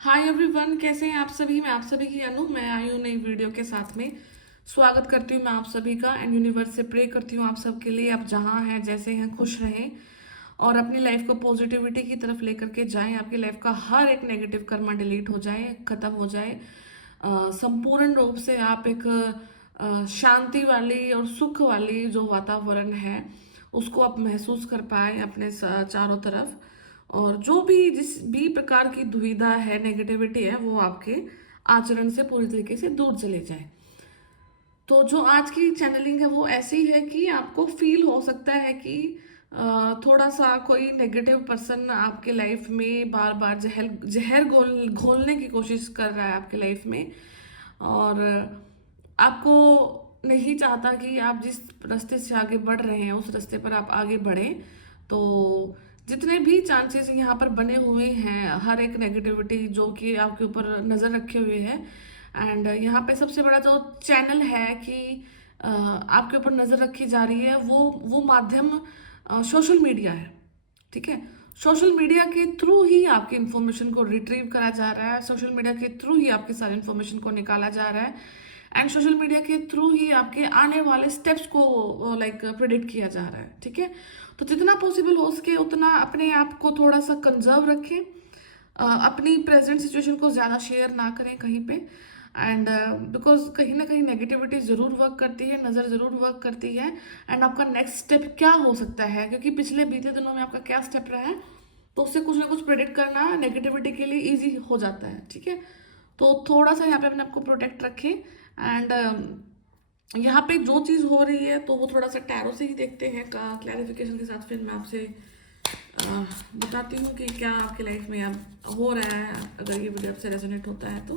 Hi everyone, कैसे हैं आप सभी। मैं आप सभी की अनु, मैं आई हूँ नई वीडियो के साथ में। स्वागत करती हूँ मैं आप सभी का एंड यूनिवर्स से प्रे करती हूँ आप सबके लिए, आप जहाँ हैं जैसे हैं खुश रहें और अपनी लाइफ को पॉजिटिविटी की तरफ लेकर के जाएं। आपकी लाइफ का हर एक नेगेटिव कर्मा डिलीट हो जाए, खत्म हो जाए। संपूर्ण रूप से आप एक शांति वाली और सुख वाली जो वातावरण है उसको आप महसूस कर पाए अपने चारों तरफ। और जो भी जिस भी प्रकार की दुविधा है, नेगेटिविटी है, वो आपके आचरण से पूरी तरीके से दूर चले जाए। तो जो आज की चैनलिंग है वो ऐसी है कि आपको फील हो सकता है कि थोड़ा सा कोई नेगेटिव पर्सन आपके लाइफ में बार बार जहर जहर घोलने की कोशिश कर रहा है आपके लाइफ में। और आपको नहीं चाहता कि आप जिस रास्ते से आगे बढ़ रहे हैं उस रास्ते पर आप आगे बढ़ें। तो जितने भी चांसेस यहाँ पर बने हुए हैं, हर एक नेगेटिविटी जो कि आपके ऊपर नज़र रखे हुए है। एंड यहाँ पे सबसे बड़ा जो चैनल है कि आपके ऊपर नज़र रखी जा रही है, वो माध्यम सोशल मीडिया है। ठीक है, सोशल मीडिया के थ्रू ही आपकी इन्फॉर्मेशन को रिट्रीव करा जा रहा है, सोशल मीडिया के थ्रू ही आपकी सारी इन्फॉर्मेशन को निकाला जा रहा है एंड सोशल मीडिया के थ्रू ही आपके आने वाले स्टेप्स को लाइक प्रिडिक्ट किया जा रहा है। ठीक है, तो जितना पॉसिबल हो सके उतना अपने आप को थोड़ा सा कंजर्व रखें, अपनी प्रेजेंट सिचुएशन को ज़्यादा शेयर ना करें कहीं पे। एंड बिकॉज कहीं ना कहीं नेगेटिविटी ज़रूर वर्क करती है, नज़र ज़रूर वर्क करती है। एंड आपका नेक्स्ट स्टेप क्या हो सकता है, क्योंकि पिछले बीते दिनों में आपका क्या स्टेप रहा है, तो उससे कुछ ना कुछ प्रेडिक्ट करना नेगेटिविटी के लिए ईजी हो जाता है। ठीक है, तो थोड़ा सा यहाँ पे अपने आपको प्रोटेक्ट रखें। एंड यहाँ पे जो चीज़ हो रही है तो वो थोड़ा सा टैरो से ही देखते हैं का क्लैरिफिकेशन के साथ, फिर मैं आपसे बताती हूँ कि क्या आपकी लाइफ में अब हो रहा है, अगर ये वीडियो आपसे रेजोनेट होता है तो।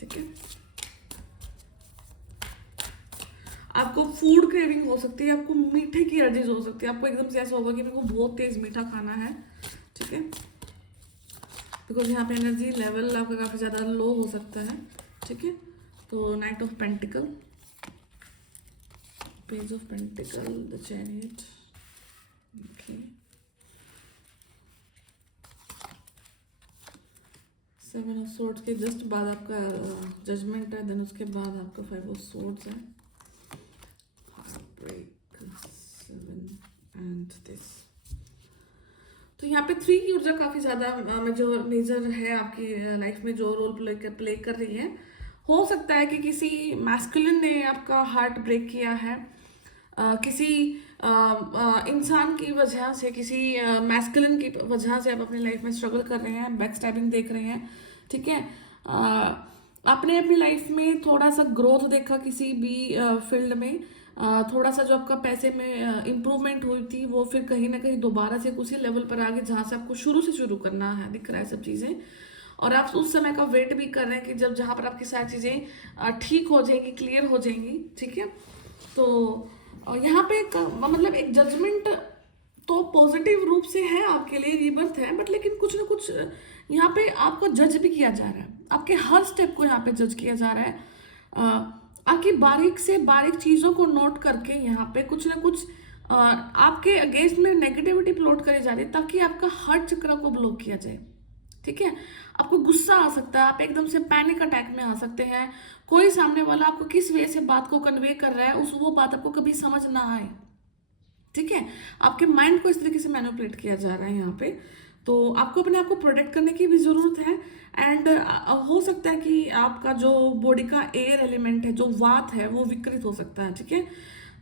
ठीक है, आपको फूड क्रेविंग हो सकती है, आपको मीठे की एलर्जीज हो सकती है, आपको एकदम से ऐसा होगा कि मेरे को बहुत तेज मीठा खाना है। ठीक है, बिकॉज यहाँ पे एनर्जी लेवल आपका काफ़ी ज़्यादा लो हो सकता है। ठीक है, तो night of pentacle, page of pentacle, the chariot. Okay, 7 of swords के जस्ट बाद आपका जजमेंट है, देन उसके बाद आपका 5 ऑफ सोर्ड्स है, ब्रेक 7 एंड दिस। तो यहाँ पे 3 की ऊर्जा काफ़ी ज़्यादा जो मेजर है आपकी लाइफ में, जो रोल प्ले कर रही है। हो सकता है कि किसी मैस्कुलिन ने आपका हार्ट ब्रेक किया है, किसी इंसान की वजह से, किसी मैस्कुलिन की वजह से आप अपनी लाइफ में स्ट्रगल कर रहे हैं, बैक स्टैबिंग देख रहे हैं। ठीक है, आपने अपनी लाइफ में थोड़ा सा ग्रोथ देखा किसी भी फील्ड में, थोड़ा सा जो आपका पैसे में इम्प्रूवमेंट हुई थी वो फिर कहीं ना कहीं दोबारा से उसी लेवल पर आगे जहाँ से आपको शुरू से शुरू करना है दिख रहा है सब चीज़ें। और आप उस समय का वेट भी कर रहे हैं कि जब जहाँ पर आपकी सारी चीज़ें ठीक हो जाएंगी, क्लियर हो जाएंगी। ठीक है, तो यहाँ पे मतलब एक जजमेंट तो पॉजिटिव रूप से है आपके लिए, रीबर्थ है, बट लेकिन कुछ ना कुछ यहाँ पे आपको जज भी किया जा रहा है, आपके हर स्टेप को यहाँ पे जज किया जा रहा है। आपकी बारीक से बारीक चीज़ों को नोट करके यहाँ पे कुछ ना कुछ आपके अगेंस्ट में नेगेटिविटी प्लॉट करी जा रही है ताकि आपका हर चक्र को ब्लॉक किया जाए। ठीक है, आपको गुस्सा आ सकता है, आप एकदम से पैनिक अटैक में आ सकते हैं, कोई सामने वाला आपको किस वे से बात को कन्वे कर रहा है उस वो बात आपको कभी समझ ना आए। ठीक है, आपके माइंड को इस तरीके से मैनिपुलेट किया जा रहा है यहाँ पे, तो आपको अपने आप को प्रोटेक्ट करने की भी ज़रूरत है। एंड हो सकता है कि आपका जो बॉडी का एयर एलिमेंट है, जो वात है, वो विकृत हो सकता है। ठीक है,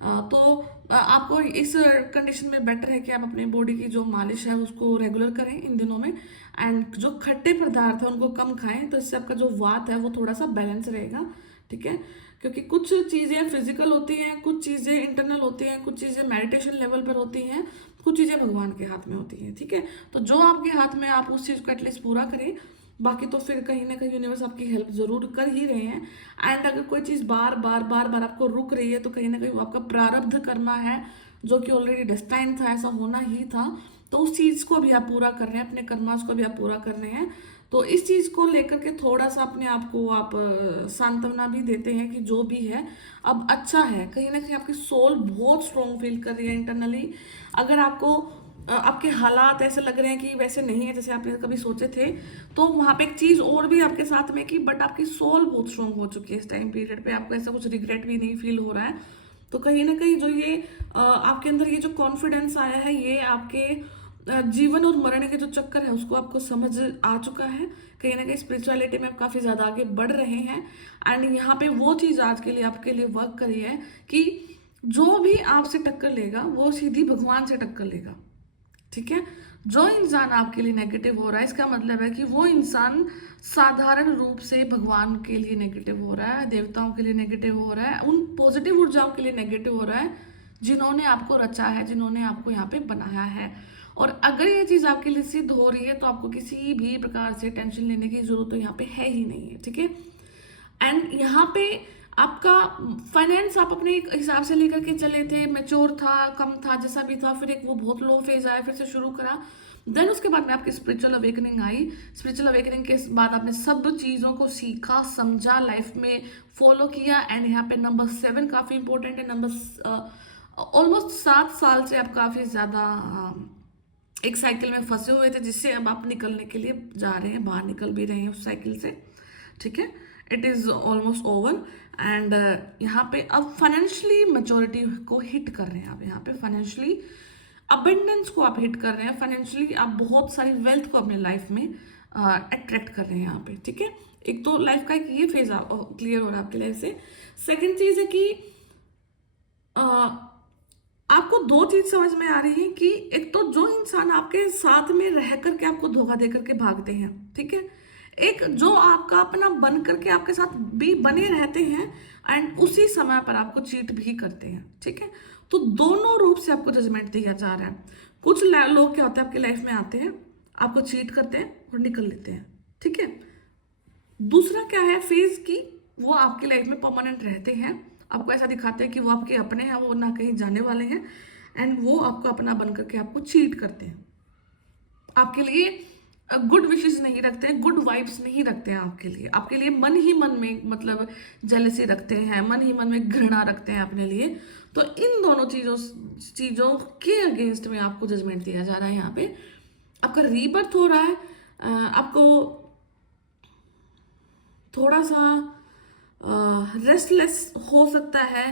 तो आपको इस कंडीशन में बेटर है कि आप अपने बॉडी की जो मालिश है उसको रेगुलर करें इन दिनों में। एंड जो खट्टे पदार्थ है उनको कम खाएं, तो इससे आपका जो वात है वो थोड़ा सा बैलेंस रहेगा। ठीक है, क्योंकि कुछ चीज़ें फिजिकल होती हैं, कुछ चीज़ें इंटरनल होती हैं, कुछ चीज़ें मेडिटेशन लेवल पर होती हैं, कुछ चीज़ें भगवान के हाथ में होती हैं। ठीक है, तो जो आपके हाथ में, आप उस चीज़ को एटलीस्ट पूरा करें, बाकी तो फिर कहीं ना कहीं यूनिवर्स आपकी हेल्प जरूर कर ही रहे हैं। एंड अगर कोई चीज़ बार बार बार बार आपको रुक रही है तो कहीं ना कहीं वो आपका प्रारब्ध कर्मा है, जो कि ऑलरेडी डेस्टाइन था, ऐसा होना ही था। तो उस चीज़ को भी आप पूरा कर रहे हैं, अपने कर्मास को भी आप पूरा कर रहे हैं। तो इस चीज़ को लेकर के थोड़ा सा अपने आप को आप सांत्वना भी देते हैं कि जो भी है अब अच्छा है। कहीं ना कहीं आपकी सोल बहुत स्ट्रॉन्ग फील कर रही है इंटरनली। अगर आपको आपके हालात ऐसे लग रहे हैं कि वैसे नहीं है जैसे आपने कभी सोचे थे, तो वहाँ पे एक चीज़ और भी आपके साथ में कि बट आपकी सोल बहुत स्ट्रांग हो चुकी है इस टाइम पीरियड पे, आपको ऐसा कुछ रिग्रेट भी नहीं फील हो रहा है। तो कहीं ना कहीं जो ये आपके अंदर ये जो कॉन्फिडेंस आया है, ये आपके जीवन और मरण के जो चक्कर है उसको आपको समझ आ चुका है। कहीं ना कहीं स्पिरिचुअलिटी में आप काफ़ी ज़्यादा आगे बढ़ रहे हैं। एंड यहाँ पे वो चीज़ आज के लिए आपके लिए वर्क करी है कि जो भी आपसे टक्कर लेगा वो सीधी भगवान से टक्कर लेगा, ठीक है। जो इंसान आपके लिए नेगेटिव हो रहा है, इसका मतलब है कि वो इंसान साधारण रूप से भगवान के लिए नेगेटिव हो रहा है, देवताओं के लिए नेगेटिव हो रहा है, उन पॉजिटिव ऊर्जाओं के लिए नेगेटिव हो रहा है जिन्होंने आपको रचा है, जिन्होंने आपको यहाँ पे बनाया है। और अगर ये चीज़ आपके लिए सिद्ध हो रही है तो आपको किसी भी प्रकार से टेंशन लेने की जरूरत तो यहाँ पे है ही नहीं है, ठीक है। एंड यहाँ पे आपका फाइनेंस आप अपने एक हिसाब से लेकर के चले थे, मैच्योर था, कम था, जैसा भी था, फिर एक वो बहुत लो फेज आया, फिर से शुरू करा, देन उसके बाद में आपकी स्पिरिचुअल अवेकनिंग आई। स्पिरिचुअल अवेकनिंग के बाद आपने सब चीज़ों को सीखा, समझा, लाइफ में फॉलो किया। एंड यहाँ पे नंबर 7 काफ़ी इंपॉर्टेंट है। नंबर ऑलमोस्ट 7 साल से आप काफ़ी ज़्यादा एक साइकिल में फंसे हुए थे, जिससे अब आप निकलने के लिए जा रहे हैं, बाहर निकल भी रहे हैं उस साइकिल से, ठीक है। It is almost over. And यहाँ पे अब फाइनेंशियली मैच्योरिटी को हिट कर रहे हैं आप, यहाँ पे फाइनेंशियली अबेंडेंस को आप हिट कर रहे हैं, फाइनेंशियली आप बहुत सारी वेल्थ को अपने लाइफ में अट्रैक्ट कर रहे हैं यहाँ पे, ठीक है। एक तो लाइफ का एक ये फेज क्लियर हो रहा है आपकी लाइफ से। सेकेंड चीज़ है कि आपको 2 चीज समझ में आ रही है कि एक तो जो इंसान आपके साथ में रह करके आपको धोखा दे करके भागते हैं, ठीक है, एक जो आपका अपना बन करके आपके साथ भी बने रहते हैं एंड उसी समय पर आपको चीट भी करते हैं, ठीक है। तो दोनों रूप से आपको जजमेंट दिया जा रहा है। कुछ लोग क्या होते हैं आपकी लाइफ में आते हैं, आपको चीट करते हैं और निकल लेते हैं, ठीक है। दूसरा क्या है फेज की, वो आपकी लाइफ में परमानेंट रहते हैं, आपको ऐसा दिखाते हैं कि वो आपके अपने हैं, वो ना कहीं जाने वाले हैं, एंड वो आपको अपना बन करके आपको चीट करते हैं, आपके लिए गुड विशेस नहीं रखते हैं, गुड वाइब्स नहीं रखते हैं आपके लिए मन ही मन में मतलब जेलसी रखते हैं, मन ही मन में घृणा रखते हैं अपने लिए। तो इन दोनों चीज़ों के अगेंस्ट में आपको जजमेंट दिया जा रहा है। यहाँ पे आपका रीबर्थ हो रहा है, आपको थोड़ा सा रेस्टलेस हो सकता है।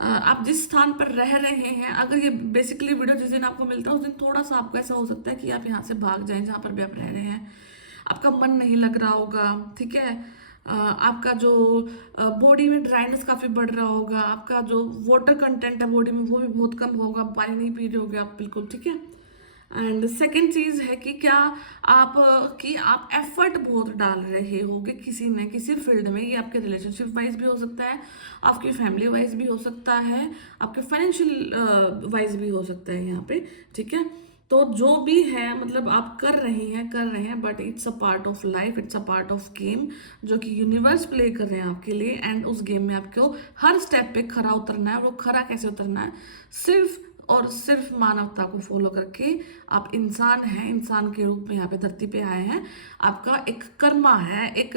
आप जिस स्थान पर रह रहे हैं, अगर ये बेसिकली वीडियो जिस दिन आपको मिलता है उस दिन थोड़ा सा आपको ऐसा हो सकता है कि आप यहाँ से भाग जाएं जहाँ पर भी आप रह रहे हैं, आपका मन नहीं लग रहा होगा, ठीक है। आपका जो बॉडी में ड्राइनेस काफ़ी बढ़ रहा होगा, आपका जो वाटर कंटेंट है बॉडी में वो भी बहुत कम होगा, पानी नहीं पी रहे होगे आप बिल्कुल, ठीक है। एंड सेकेंड चीज़ है कि क्या आप एफर्ट बहुत डाल रहे होगे किसी न किसी फील्ड में, ये आपके रिलेशनशिप वाइज भी हो सकता है, आपकी फैमिली वाइज भी हो सकता है, आपके फाइनेंशियल वाइज भी हो सकता है यहाँ पे, ठीक है। तो जो भी है मतलब आप कर रहे हैं, but it's a part of life, it's a part of game जो कि यूनिवर्स प्ले कर रहे हैं आपके लिए। एंड उस गेम में आपको हर स्टेप पे खरा उतरना है। वो खरा कैसे उतरना है, सिर्फ और सिर्फ मानवता को फॉलो करके। आप इंसान हैं, इंसान के रूप में यहाँ पे धरती पे आए हैं, आपका एक कर्मा है, एक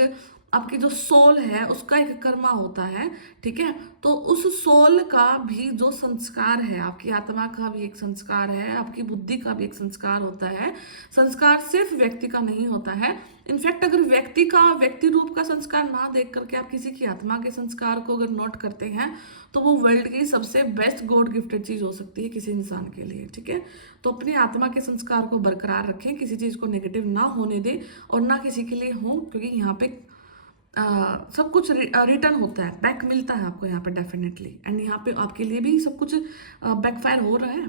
आपकी जो सोल है उसका एक कर्मा होता है, ठीक है। तो उस सोल का भी जो संस्कार है, आपकी आत्मा का भी एक संस्कार है, आपकी बुद्धि का भी एक संस्कार होता है। संस्कार सिर्फ व्यक्ति का नहीं होता है, इनफैक्ट अगर व्यक्ति रूप का संस्कार ना देख करके आप किसी की आत्मा के संस्कार को अगर नोट करते हैं तो वो वर्ल्ड की सबसे बेस्ट गॉड गिफ्टेड चीज़ हो सकती है किसी इंसान के लिए, ठीक है। तो अपनी आत्मा के संस्कार को बरकरार रखें, किसी चीज़ को नेगेटिव ना होने दें और ना किसी के लिए हो, क्योंकि यहाँ पे सब कुछ रिटर्न होता है, बैक मिलता है आपको यहाँ पे डेफिनेटली। एंड यहाँ पे आपके लिए भी सब कुछ बैकफायर हो रहा है,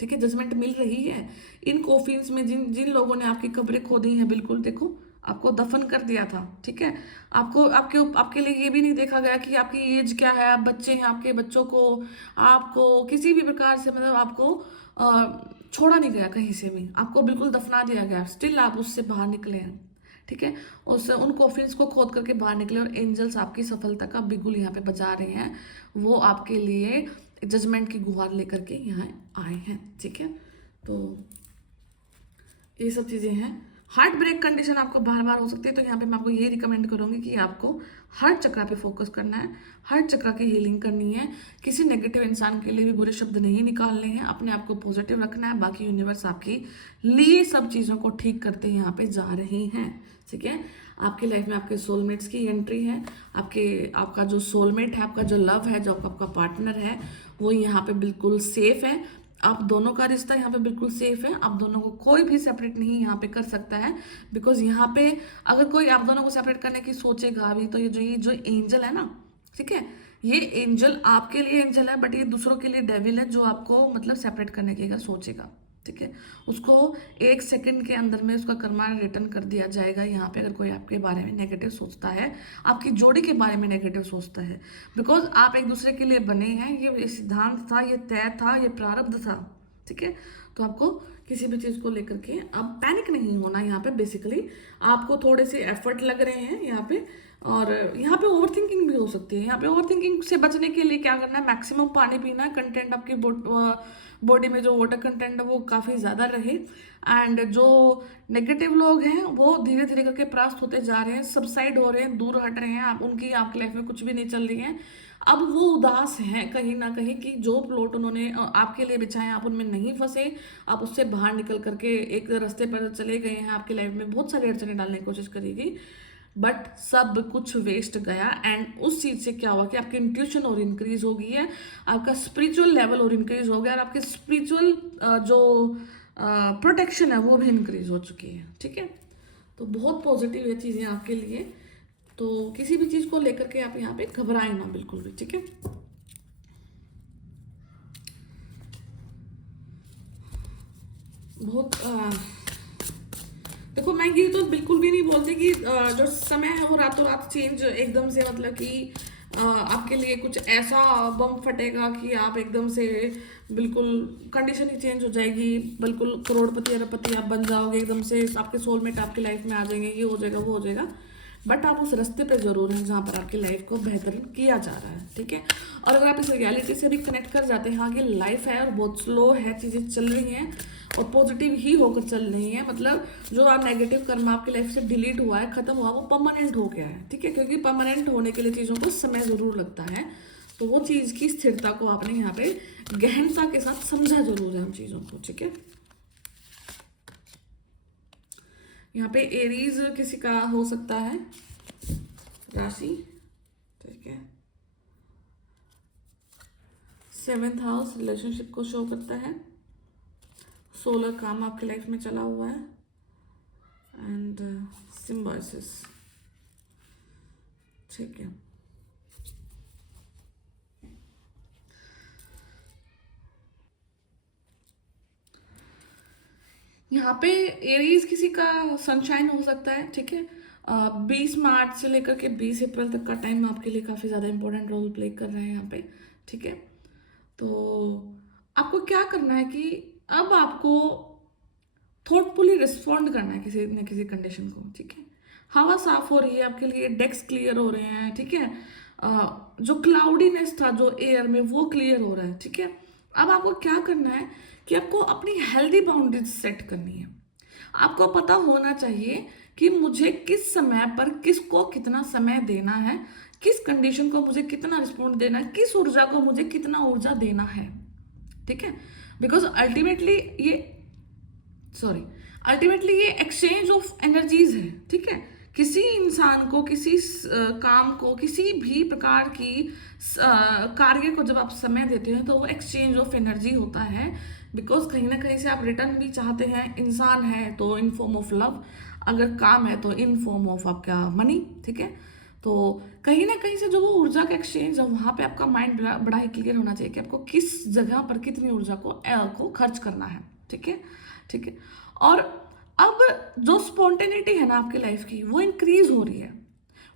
ठीक है, जजमेंट मिल रही है। इन कॉफिन्स में जिन जिन लोगों ने आपकी कब्रें खोदी हैं, बिल्कुल देखो आपको दफन कर दिया था, ठीक है। आपके लिए ये भी नहीं देखा गया कि आपकी एज क्या है, आप बच्चे हैं, आपके बच्चों को आपको किसी भी प्रकार से मतलब आपको छोड़ा नहीं गया कहीं से भी, आपको बिल्कुल दफना दिया गया, स्टिल आप उससे बाहर निकले हैं, ठीक है। उससे उन कॉफिन्स को खोद करके बाहर निकले और एंजल्स आपकी सफलता का बिगुल यहाँ पे बजा रहे हैं। वो आपके लिए जजमेंट की गुहार लेकर के यहाँ आए हैं, ठीक है। तो ये सब चीज़ें हैं। हार्ट ब्रेक कंडीशन आपको बार बार हो सकती है, तो यहाँ पे मैं आपको ये रिकमेंड करूँगी कि आपको हार्ट चक्र पे फोकस करना है, हार्ट चक्र की हीलिंग करनी है। किसी नेगेटिव इंसान के लिए भी बुरे शब्द नहीं निकालने हैं, अपने आप को पॉजिटिव रखना है। बाकी यूनिवर्स आपके लिए सब चीज़ों को ठीक करते यहाँ पे जा रही हैं, ठीक है। आपकी लाइफ में आपके सोलमेट्स की एंट्री है। आपका जो सोलमेट है, आपका जो लव है, जो आपका पार्टनर है, वो यहाँ पे बिल्कुल सेफ है। आप दोनों का रिश्ता यहाँ पे बिल्कुल सेफ है। आप दोनों को कोई भी सेपरेट नहीं यहाँ पे कर सकता है, बिकॉज यहाँ पे अगर कोई आप दोनों को सेपरेट करने की सोचेगा भी, तो ये जो एंजल है ना, ठीक है, ये एंजल आपके लिए एंजल है, बट ये दूसरों के लिए डेविल है, जो आपको मतलब सेपरेट करने की अगर सोचेगा, ठीक है, उसको 1 सेकंड के अंदर में उसका कर्मा रिटर्न कर दिया जाएगा। यहाँ पे अगर कोई आपके बारे में नेगेटिव सोचता है, आपकी जोड़ी के बारे में नेगेटिव सोचता है, बिकॉज आप एक दूसरे के लिए बने हैं, ये सिद्धांत था, ये तय था, ये प्रारब्ध था, ठीक है। तो आपको किसी भी चीज़ को लेकर के अब पैनिक नहीं होना। यहाँ पे बेसिकली आपको थोड़े से एफर्ट लग रहे हैं यहाँ पे, और यहाँ पे ओवर थिंकिंग भी हो सकती है। यहाँ पे ओवर थिंकिंग से बचने के लिए क्या करना है, मैक्सिमम पानी पीना है, कंटेंट आपकी बॉडी में जो वाटर कंटेंट है वो काफ़ी ज़्यादा रहे, एंड जो नेगेटिव लोग हैं वो धीरे धीरे करके परास्त होते जा रहे हैं, सबसाइड हो रहे हैं, दूर हट रहे हैं, आप उनकी आपकी लाइफ में कुछ भी नहीं चल रही है। अब वो उदास हैं कहीं ना कहीं कि जो प्लॉट उन्होंने आपके लिए बिछाए आप उनमें नहीं फंसे, आप उससे बाहर निकल करके एक रास्ते पर चले गए हैं। आपकी लाइफ में बहुत सारी अड़चने डालने की कोशिश करेगी, बट सब कुछ वेस्ट गया। एंड उस चीज़ से क्या हुआ कि आपकी इंट्यूशन और इंक्रीज हो गई है, आपका स्पिरिचुअल लेवल और इंक्रीज हो गया, और आपके स्पिरिचुअल जो प्रोटेक्शन है वो भी इंक्रीज हो चुकी है, ठीक है। तो बहुत पॉजिटिव है चीज़ें आपके लिए। तो किसी भी चीज़ को लेकर के आप यहाँ पे घबराएं ना बिल्कुल भी, ठीक है। बहुत देखो, मैं ये तो बिल्कुल भी नहीं बोलती कि जो समय है वो रातों रात चेंज एकदम से, मतलब कि आपके लिए कुछ ऐसा बम फटेगा कि आप एकदम से बिल्कुल कंडीशन ही चेंज हो जाएगी, बिल्कुल करोड़पति अरबपति आप बन जाओगे एकदम से, आपके सोलमेट आपकी लाइफ में आ जाएंगे, ये हो जाएगा वो हो जाएगा। बट आप उस रास्ते पे जरूर हैं जहाँ पर आपकी लाइफ को बेहतर किया जा रहा है, ठीक है। और अगर आप इस रियलिटी से भी कनेक्ट कर जाते हैं, हाँ कि लाइफ है और बहुत स्लो है, चीज़ें चल रही हैं और पॉजिटिव ही होकर चल रही है, मतलब जो आप नेगेटिव कर्म आपकी लाइफ से डिलीट हुआ है, खत्म हुआ, वो परमानेंट हो गया है, ठीक है। क्योंकि परमानेंट होने के लिए चीज़ों को समय ज़रूर लगता है, तो वो चीज़ की स्थिरता को आपने यहाँ पे गहनता के साथ समझा जरूर है उन चीज़ों को, ठीक है। यहाँ पे एरीज किसी का हो सकता है राशि, ठीक है। 7th हाउस रिलेशनशिप को शो करता है, सोलर काम आपकी लाइफ में चला हुआ है, एंड सिम्बॉयसिस, ठीक है। यहाँ पे एरीज किसी का सनशाइन हो सकता है, ठीक है। 20 मार्च से लेकर के 20 अप्रैल तक का टाइम आपके लिए काफ़ी ज़्यादा इंपॉर्टेंट रोल प्ले कर रहे हैं यहाँ पे, ठीक है। तो आपको क्या करना है कि अब आपको थॉटफुली रिस्पॉन्ड करना है किसी न किसी कंडीशन को, ठीक है। हवा साफ हो रही है आपके लिए, डेक्स क्लियर हो रहे हैं, ठीक है। जो क्लाउडीनेस था जो एयर में वो क्लियर हो रहा है, ठीक है। अब आपको क्या करना है कि आपको अपनी हेल्दी बाउंड्रीज सेट करनी है। आपको पता होना चाहिए कि मुझे किस समय पर किसको कितना समय देना है, किस कंडीशन को मुझे कितना रिस्पॉन्ड देना है, किस ऊर्जा को मुझे कितना ऊर्जा देना है, ठीक है। बिकॉज अल्टीमेटली ये एक्सचेंज ऑफ एनर्जीज है, ठीक है। किसी इंसान को, किसी काम को, किसी भी प्रकार की कार्य को जब आप समय देते हैं तो वो एक्सचेंज ऑफ एनर्जी होता है, बिकॉज कहीं ना कहीं से आप रिटर्न भी चाहते हैं। इंसान है तो इन फॉर्म ऑफ लव, अगर काम है तो इन फॉर्म ऑफ आपका मनी, ठीक है। तो कहीं ना कहीं से जो वो ऊर्जा का एक्सचेंज है, वहाँ पे आपका माइंड बड़ा ही क्लियर होना चाहिए कि आपको किस जगह पर कितनी ऊर्जा को खर्च करना है, ठीक है, ठीक है। और अब जो स्पॉन्टेनिटी है ना आपकी लाइफ की, वो इंक्रीज हो रही है,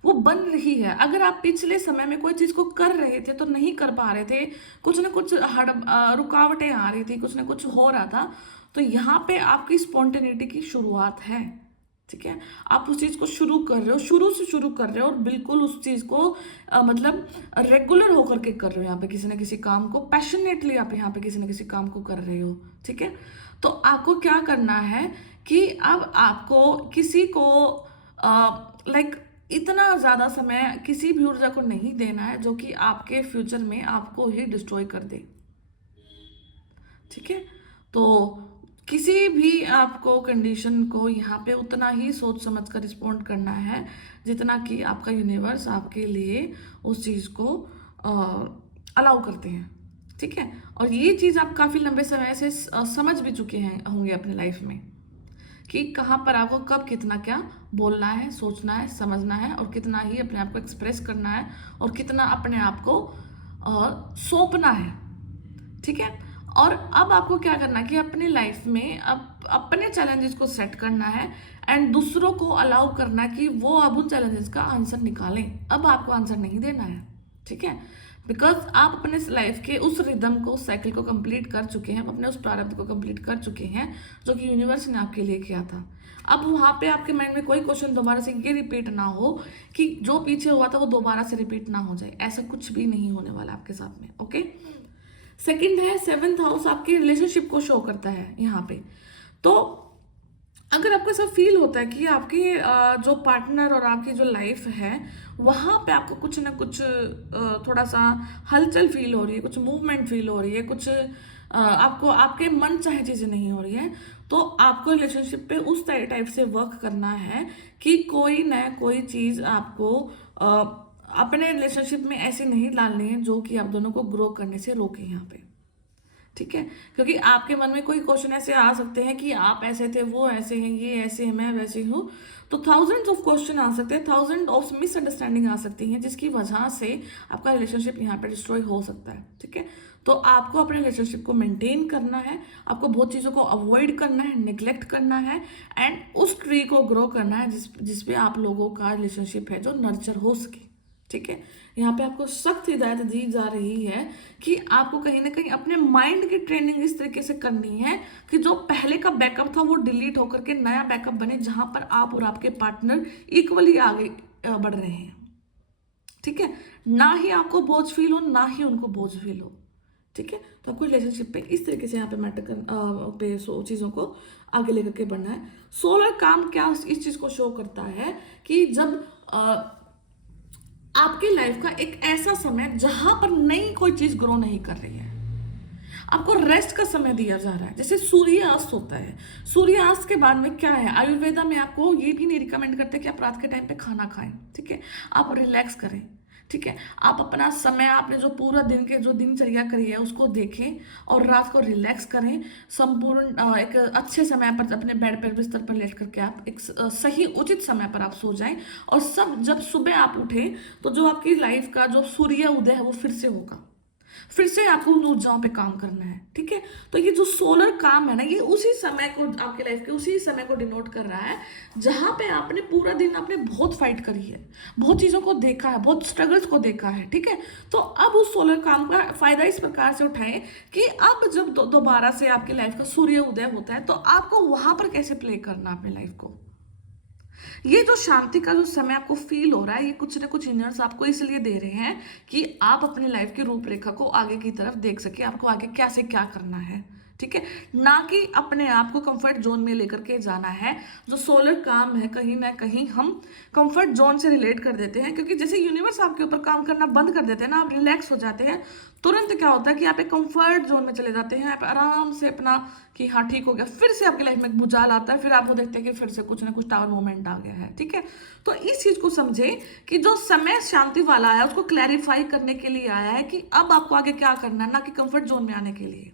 वो बन रही है। अगर आप पिछले समय में कोई चीज़ को कर रहे थे तो नहीं कर पा रहे थे, कुछ ना कुछ रुकावटें आ रही थी, कुछ ना कुछ हो रहा था, तो यहाँ पे आपकी स्पॉन्टेनिटी की शुरुआत है, ठीक है। आप उस चीज़ को शुरू कर रहे हो, शुरू से शुरू कर रहे हो, और बिल्कुल उस चीज़ को मतलब रेगुलर होकर के कर रहे हो। यहाँ पे किसी ना किसी काम को पैशनेटली आप यहाँ पे किसी ना किसी काम को कर रहे हो, ठीक है। तो आपको क्या करना है कि अब आपको किसी को लाइक इतना ज़्यादा समय किसी भी ऊर्जा को नहीं देना है जो कि आपके फ्यूचर में आपको ही डिस्ट्रॉय कर दे। ठीक है, तो किसी भी आपको कंडीशन को यहाँ पे उतना ही सोच समझ कर रिस्पॉन्ड करना है जितना कि आपका यूनिवर्स आपके लिए उस चीज़ को अलाउ करते हैं। ठीक है, और ये चीज़ आप काफ़ी लंबे समय से समझ भी चुके हैं होंगे अपने लाइफ में कि कहाँ पर आपको कब कितना क्या बोलना है, सोचना है, समझना है, और कितना ही अपने आप को एक्सप्रेस करना है, और कितना अपने आप को सौंपना है। ठीक है, और अब आपको क्या करना है कि अपनी लाइफ में अब अपने चैलेंजेस को सेट करना है एंड दूसरों को अलाउ करना कि वो अब उन चैलेंजेस का आंसर निकालें। अब आपको आंसर नहीं देना है। ठीक है, बिकॉज आप अपने लाइफ के उस रिदम को, साइकिल को कंप्लीट कर चुके हैं, अपने उस प्रारब्ध को कंप्लीट कर चुके हैं जो कि यूनिवर्स ने आपके लिए किया था। अब वहाँ पे आपके माइंड में कोई क्वेश्चन दोबारा से ये रिपीट ना हो कि जो पीछे हुआ था वो दोबारा से रिपीट ना हो जाए। ऐसा कुछ भी नहीं होने वाला आपके साथ में। ओके, सेकंड है 7th हाउस, आपकी रिलेशनशिप को शो करता है यहाँ पे। तो अगर आपको ऐसा फील होता है कि आपके जो पार्टनर और आपकी जो लाइफ है वहाँ पे आपको कुछ ना कुछ थोड़ा सा हलचल फील हो रही है, कुछ मूवमेंट फील हो रही है, कुछ आपको आपके मन चाहे चीज़ें नहीं हो रही है, तो आपको रिलेशनशिप पे उस टाइप से वर्क करना है कि कोई ना कोई चीज़ आपको अपने रिलेशनशिप में ऐसी नहीं डालनी है जो कि आप दोनों को ग्रो करने से रोके यहाँ पे। ठीक है, क्योंकि आपके मन में कोई क्वेश्चन ऐसे आ सकते हैं कि आप ऐसे थे, वो ऐसे हैं, ये ऐसे हैं, मैं वैसे हूँ। तो थाउजेंड्स ऑफ क्वेश्चन आ सकते हैं, थाउजेंड ऑफ मिसअंडरस्टैंडिंग आ सकती हैं जिसकी वजह से आपका रिलेशनशिप यहाँ पे डिस्ट्रॉय हो सकता है। ठीक है, तो आपको अपने रिलेशनशिप को मेंटेन करना है, आपको बहुत चीज़ों को अवॉइड करना है, निग्लेक्ट करना है, एंड उस ट्री को ग्रो करना है जिसपे आप लोगों का रिलेशनशिप है जो नर्चर हो सके। ठीक है, यहाँ पे आपको सख्त हिदायत दी जा रही है कि आपको कहीं ना कहीं अपने माइंड की ट्रेनिंग इस तरीके से करनी है कि जो पहले का बैकअप था वो डिलीट होकर के नया बैकअप बने जहां पर आप और आपके पार्टनर इक्वली आगे बढ़ रहे हैं। ठीक है, ना ही आपको बोझ फील हो, ना ही उनको बोझ फील हो। ठीक है, तो आपको रिलेशनशिप पे इस तरीके से यहाँ पे मैटर पे चीज़ों को आगे लेकर के बढ़ना है। सोलर काम क्या इस चीज़ को शो करता है कि जब आपकी लाइफ का एक ऐसा समय जहां पर नई कोई चीज ग्रो नहीं कर रही है, आपको रेस्ट का समय दिया जा रहा है। जैसे सूर्यास्त होता है, सूर्यास्त के बाद में क्या है, आयुर्वेदा में आपको ये भी नहीं रिकमेंड करते कि आप रात के टाइम पे खाना खाएं। ठीक है, आप रिलैक्स करें। ठीक है, आप अपना समय, आपने जो पूरा दिन के जो दिनचर्या करी है उसको देखें और रात को रिलैक्स करें। संपूर्ण एक अच्छे समय पर अपने बेड पर, बिस्तर पर लेट करके आप एक सही उचित समय पर आप सो जाएं, और सब जब सुबह आप उठें तो जो आपकी लाइफ का जो सूर्य उदय है वो फिर से होगा, फिर से आपको उन ऊर्जाओं पे काम करना है। ठीक है, तो ये जो सोलर काम है ना, ये उसी समय को, आपके लाइफ के उसी समय को डिनोट कर रहा है जहां पे आपने पूरा दिन आपने बहुत फाइट करी है, बहुत चीज़ों को देखा है, बहुत स्ट्रगल्स को देखा है। ठीक है, तो अब उस सोलर काम का फायदा इस प्रकार से उठाएं कि अब जब दोबारा से आपकी लाइफ का सूर्य उदय होता है तो आपको वहां पर कैसे प्ले करना अपनी लाइफ को। ये जो शांति का जो समय आपको फील हो रहा है, ये कुछ ना कुछ यूनिवर्स आपको इसलिए दे रहे हैं कि आप अपने लाइफ की रूपरेखा को आगे की तरफ देख सके, आपको आगे क्या से क्या करना है। ठीक है, ना कि अपने आप को कंफर्ट जोन में लेकर के जाना है। जो सोलर काम है, कहीं ना कहीं हम कंफर्ट जोन से रिलेट कर देते हैं, क्योंकि जैसे यूनिवर्स आपके ऊपर काम करना बंद कर देते हैं ना, आप रिलैक्स हो जाते हैं, तुरंत क्या होता है कि आप एक कंफर्ट जोन में चले जाते हैं, आप आराम से अपना कि हाँ ठीक हो गया, फिर से आपकी लाइफ में एक भूचाल आता है, फिर आप वो देखते हैं कि फिर से कुछ ना कुछ टावर मोमेंट आ गया है। ठीक है, तो इस चीज को समझे कि जो समय शांति वाला है उसको क्लैरिफाई करने के लिए आया है कि अब आपको आगे क्या करना है, ना कि कंफर्ट जोन में आने के लिए।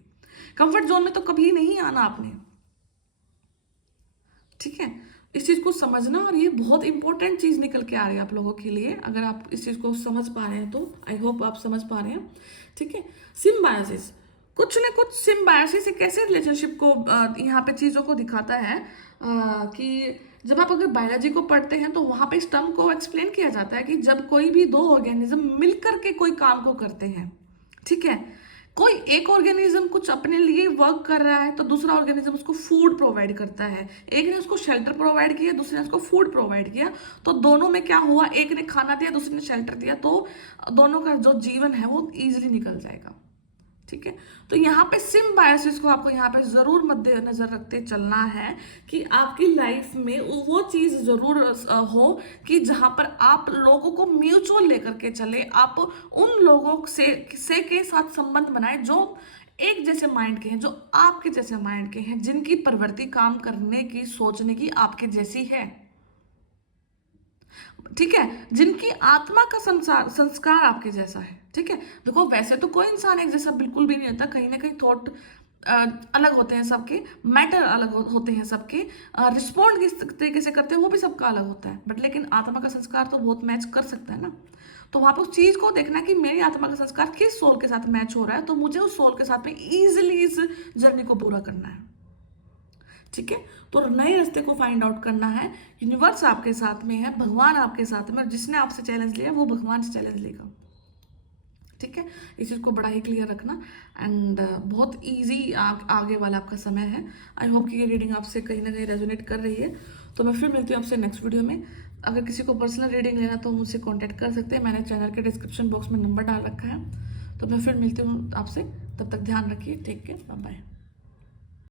कंफर्ट जोन में तो कभी नहीं आना आपने। ठीक है, इस चीज को समझना, और ये बहुत इंपॉर्टेंट चीज निकल के आ रही है आप लोगों के लिए। अगर आप इस चीज को समझ पा रहे हैं तो आई होप आप समझ पा रहे हैं। ठीक है, सिम्बायोसिस, कुछ ना कुछ सिम्बायोसिस एक ऐसे रिलेशनशिप को यहाँ पे चीजों को दिखाता है कि जब आप अगर बायोलॉजी को पढ़ते हैं तो वहां पे इस टर्म को एक्सप्लेन किया जाता है कि जब कोई भी दो ऑर्गेनिज्म मिलकर के कोई काम को करते हैं। ठीक है, कोई एक ऑर्गेनिज्म कुछ अपने लिए वर्क कर रहा है तो दूसरा ऑर्गेनिज्म उसको फूड प्रोवाइड करता है। एक ने उसको शेल्टर प्रोवाइड किया, दूसरे ने उसको फूड प्रोवाइड किया, तो दोनों में क्या हुआ, एक ने खाना दिया, दूसरे ने शेल्टर दिया, तो दोनों का जो जीवन है वो इजीली निकल जाएगा। ठीक है। तो यहाँ पे सिम्बायोसिस को आपको यहाँ पे ज़रूर मद्देनजर रखते चलना है कि आपकी लाइफ में वो चीज़ ज़रूर हो कि जहाँ पर आप लोगों को म्यूचुअल लेकर के चले, आप उन लोगों से के साथ संबंध बनाए जो एक जैसे माइंड के हैं, जो आपके जैसे माइंड के हैं, जिनकी प्रवृत्ति काम करने की, सोचने की आपके जैसी है, ठीक है, जिनकी आत्मा का संस्कार आपके जैसा है, ठीक है। देखो वैसे तो कोई इंसान एक जैसा बिल्कुल भी नहीं होता, कहीं ना कहीं थॉट अलग होते हैं सबके, मैटर अलग होते हैं सबके, रिस्पॉन्ड किस तरीके से करते हैं वो भी सबका अलग होता है, बट लेकिन आत्मा का संस्कार तो बहुत मैच कर सकता है ना। तो वहाँ पे उस चीज़ को देखना कि मेरी आत्मा का संस्कार किस सोल के साथ मैच हो रहा है, तो मुझे उस सोल के साथ में ईजिली इस जर्नी को पूरा करना है, ठीक है। तो नए रास्ते को फाइंड आउट करना है, यूनिवर्स आपके साथ में है, भगवान आपके साथ में, और जिसने आपसे चैलेंज लिया वो भगवान से चैलेंज लेगा, ठीक है। इस चीज़ को बड़ा ही क्लियर रखना। एंड बहुत इजी आगे वाला आपका समय है। आई होप कि ये रीडिंग आपसे कहीं ना कहीं रेजोनेट कर रही है। तो मैं फिर मिलती हूँ आपसे नेक्स्ट वीडियो में। अगर किसी को पर्सनल रीडिंग लेना तो मुझसे कॉन्टैक्ट कर सकते हैं, मैंने चैनल के डिस्क्रिप्शन बॉक्स में नंबर डाल रखा है। तो मैं फिर मिलती हूँ आपसे, तब तक ध्यान रखिए, टेक केयर, बाय बाय।